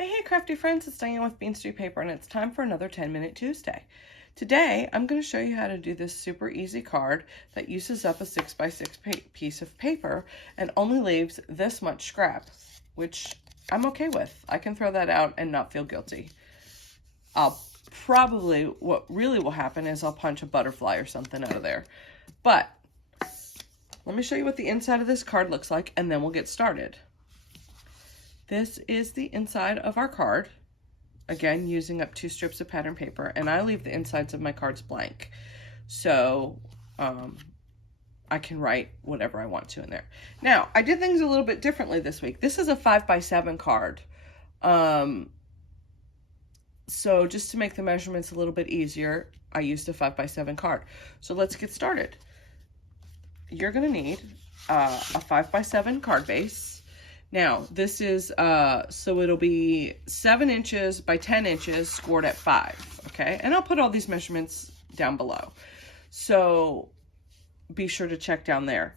Hey, crafty friends, it's Diann with Bean Street Paper, and it's time for another 10-Minute Tuesday. Today, I'm going to show you how to do this super easy card that uses up a 6x6 piece of paper and only leaves this much scrap, which I'm okay with. I can throw that out and not feel guilty. What really will happen is I'll punch a butterfly or something out of there. But let me show you what the inside of this card looks like, and then we'll get started. This is the inside of our card, again, using up 2 strips of pattern paper, and I leave the insides of my cards blank. So I can write whatever I want to in there. Now, I did things a little bit differently this week. This is a 5x7 card. So just to make the measurements a little bit easier, I used a 5x7 card. So let's get started. You're going to need a 5x7 card base. Now, this is, so it'll be 7 inches by 10 inches scored at 5, okay? And I'll put all these measurements down below. So be sure to check down there.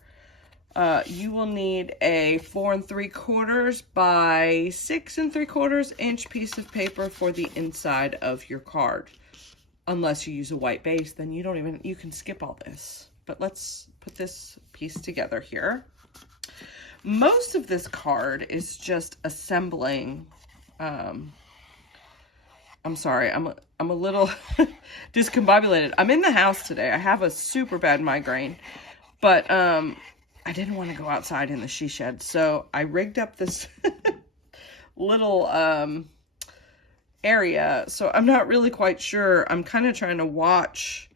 You will need a 4 3/4 by 6 3/4 inch piece of paper for the inside of your card. Unless you use a white base, then you can skip all this. But let's put this piece together here. Most of this card is just assembling. I'm sorry, I'm a little discombobulated. I'm in the house today. I have a super bad migraine, but I didn't want to go outside in the she shed, so I rigged up this little area. So I'm not really quite sure. I'm kind of trying to watch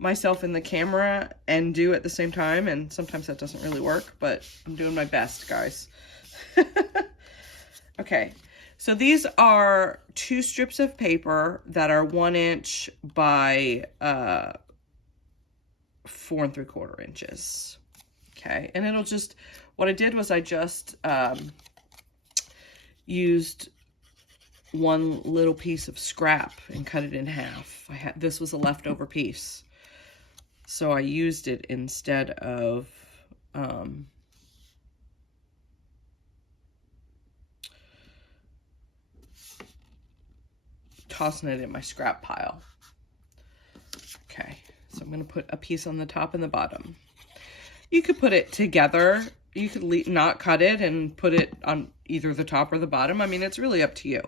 myself in the camera and do at the same time, and sometimes that doesn't really work, but I'm doing my best, guys. Okay, so these are 2 strips of paper that are 1 inch by 4 3/4 inches. Okay, and it'll just, what I did was I just used one little piece of scrap and cut it in half. This was a leftover piece, so I used it instead of tossing it in my scrap pile. Okay, so I'm going to put a piece on the top and the bottom. You could put it together. You could not cut it and put it on either the top or the bottom. I mean, it's really up to you.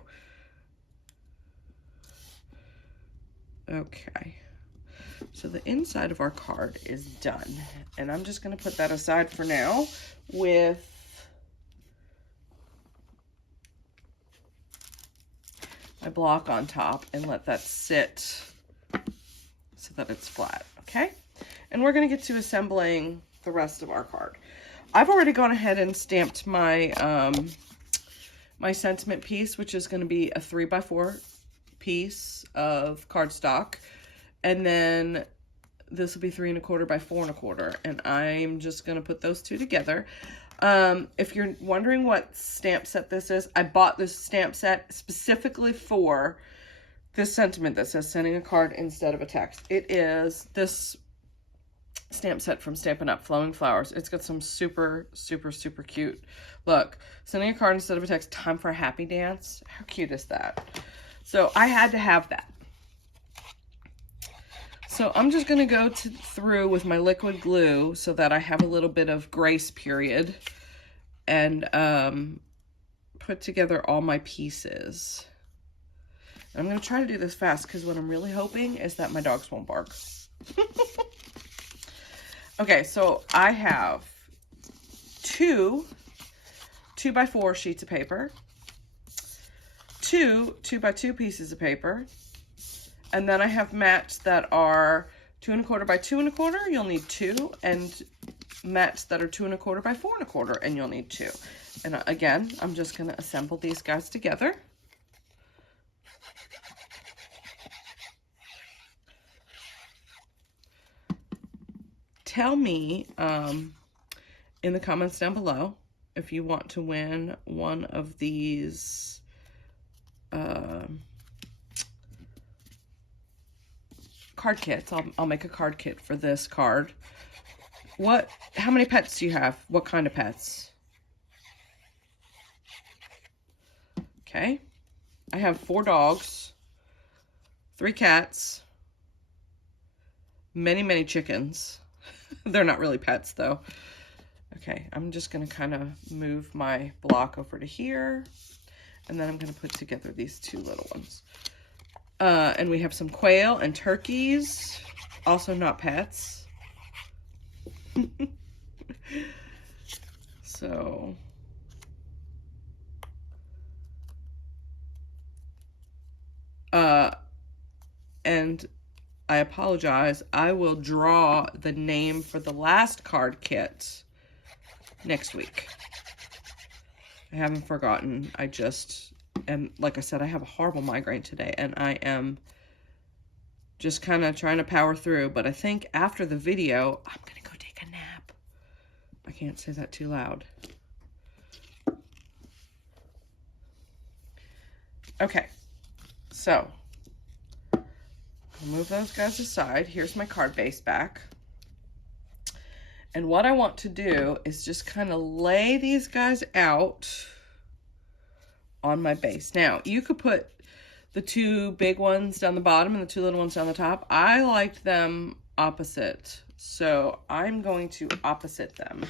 Okay. So the inside of our card is done, and I'm just going to put that aside for now with my block on top and let that sit so that it's flat, okay? And we're going to get to assembling the rest of our card. I've already gone ahead and stamped my my sentiment piece, which is going to be a 3x4 piece of cardstock. And then this will be 3 1/4 by 4 1/4, and I'm just going to put those two together. If you're wondering what stamp set this is, I bought this stamp set specifically for this sentiment that says sending a card instead of a text. It is this stamp set from Stampin' Up! Flowing Flowers. It's got some super, super, super cute. Look, sending a card instead of a text, time for a happy dance. How cute is that? So I had to have that. So I'm just going to go through with my liquid glue so that I have a little bit of grace period and put together all my pieces. And I'm going to try to do this fast because what I'm really hoping is that my dogs won't bark. Okay, so I have 2 2x4 sheets of paper, 2 2x2 pieces of paper, and then I have mats that are 2 1/4 by 2 1/4, you'll need 2, and mats that are 2 1/4 by 4 1/4, and you'll need 2. And again, I'm just going to assemble these guys together. Tell me in the comments down below if you want to win one of these card kits. I'll make a card kit for this card. How many pets do you have? What kind of pets? Okay, I have 4 dogs, 3 cats, many, many chickens. They're not really pets though. Okay, I'm just gonna kind of move my block over to here, and then I'm gonna put together these 2 little ones. And we have some quail and turkeys, also not pets. So, and I apologize, I will draw the name for the last card kit next week. I haven't forgotten. I just am, like I said, I have a horrible migraine today, and I am just kind of trying to power through. But I think after the video, I'm going to go take a nap. I can't say that too loud. Okay, so I'll move those guys aside. Here's my card base back. And what I want to do is just kind of lay these guys out on my base. Now, you could put the 2 big ones down the bottom and the 2 little ones down the top. I liked them opposite, so I'm going to opposite them.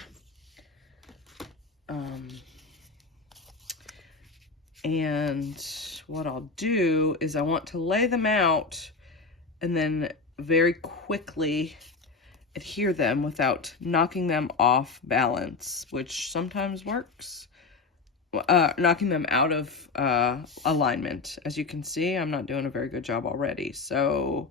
And what I'll do is I want to lay them out and then very quickly adhere them without knocking them off balance, which sometimes works. Knocking them out of alignment. As you can see, I'm not doing a very good job already. So,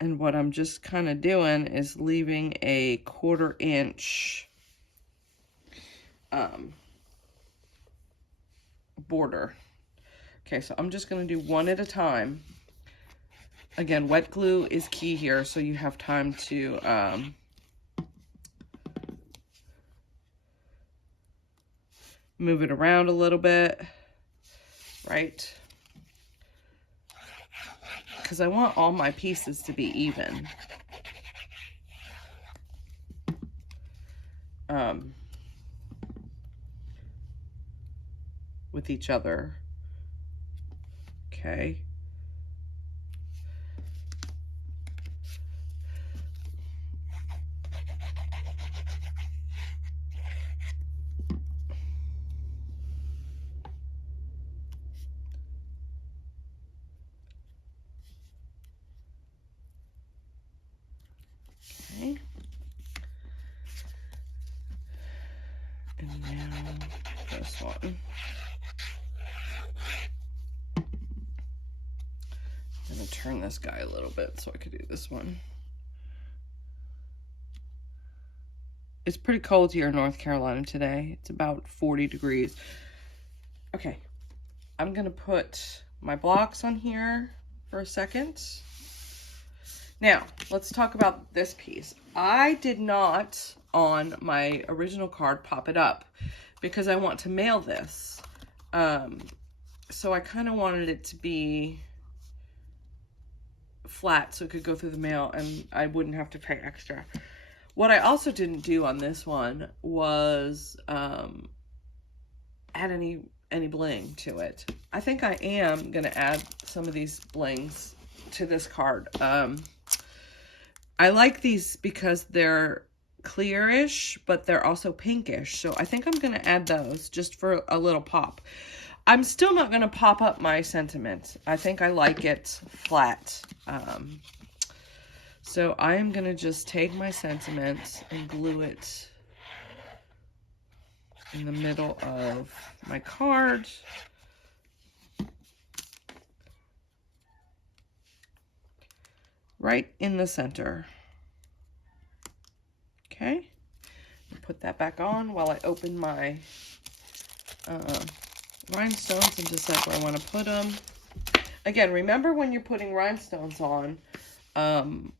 and what I'm just kind of doing is leaving a 1/4 inch border. Okay, so I'm just going to do one at a time. Again, wet glue is key here, so you have time to move it around a little bit, right? Because I want all my pieces to be even. With each other. Okay. Okay. And now this one. I'm going to turn this guy a little bit so I could do this one. It's pretty cold here in North Carolina today. It's about 40 degrees. Okay, I'm going to put my blocks on here for a second. Now, let's talk about this piece. I did not, on my original card, pop it up because I want to mail this. So I kind of wanted it to be flat so it could go through the mail and I wouldn't have to pay extra. What I also didn't do on this one was add any bling to it. I think I am going to add some of these blings to this card. I like these because they're clearish, but they're also pinkish. So I think I'm going to add those just for a little pop. I'm still not going to pop up my sentiment. I think I like it flat. So I am going to just take my sentiment and glue it in the middle of my card. Right in the center. Okay. Put that back on while I open my rhinestones and decide where I want to put them. Again, remember when you're putting rhinestones on, I'm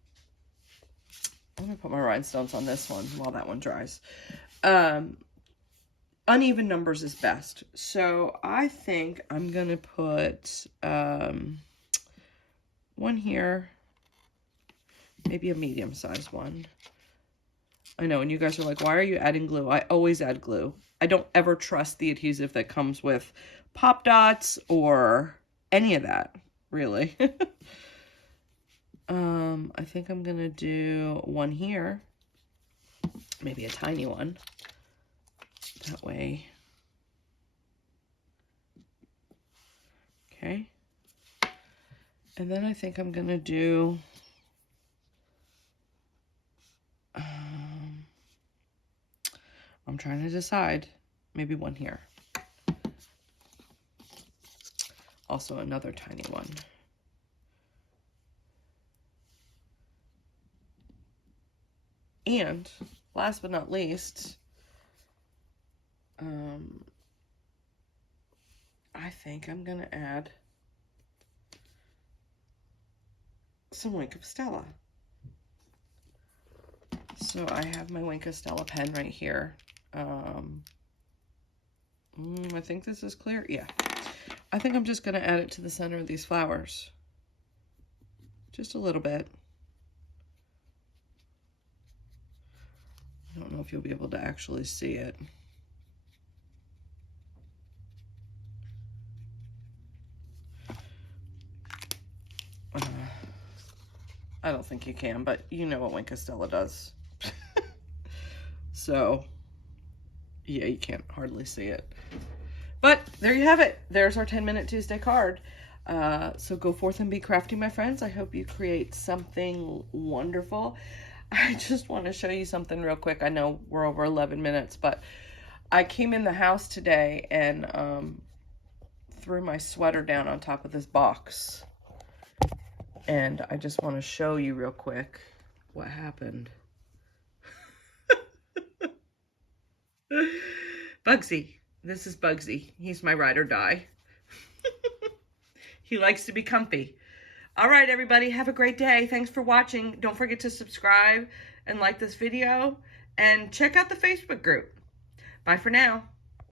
going to put my rhinestones on this one while that one dries. Uneven numbers is best. So I think I'm going to put one here, maybe a medium-sized one. I know, and you guys are like, why are you adding glue? I always add glue. I don't ever trust the adhesive that comes with Pop Dots or any of that, really. I think I'm gonna do one here, maybe a tiny one. That way. Okay. And then I think I'm gonna do I'm trying to decide. Maybe one here. Also another tiny one. And last but not least, I think I'm gonna add some Wicker Stella. So I have my Wicker Stella pen right here. I think this is clear. Yeah. I think I'm just going to add it to the center of these flowers. Just a little bit. I don't know if you'll be able to actually see it. I don't think you can, but you know what Wicker Stella does. So, yeah, you can't hardly see it. But there you have it. There's our 10-minute Tuesday card. So go forth and be crafty, my friends. I hope you create something wonderful. I just want to show you something real quick. I know we're over 11 minutes, but I came in the house today and threw my sweater down on top of this box. And I just want to show you real quick what happened. Bugsy. This is Bugsy. He's my ride or die. He likes to be comfy. All right, everybody. Have a great day. Thanks for watching. Don't forget to subscribe and like this video. And check out the Facebook group. Bye for now.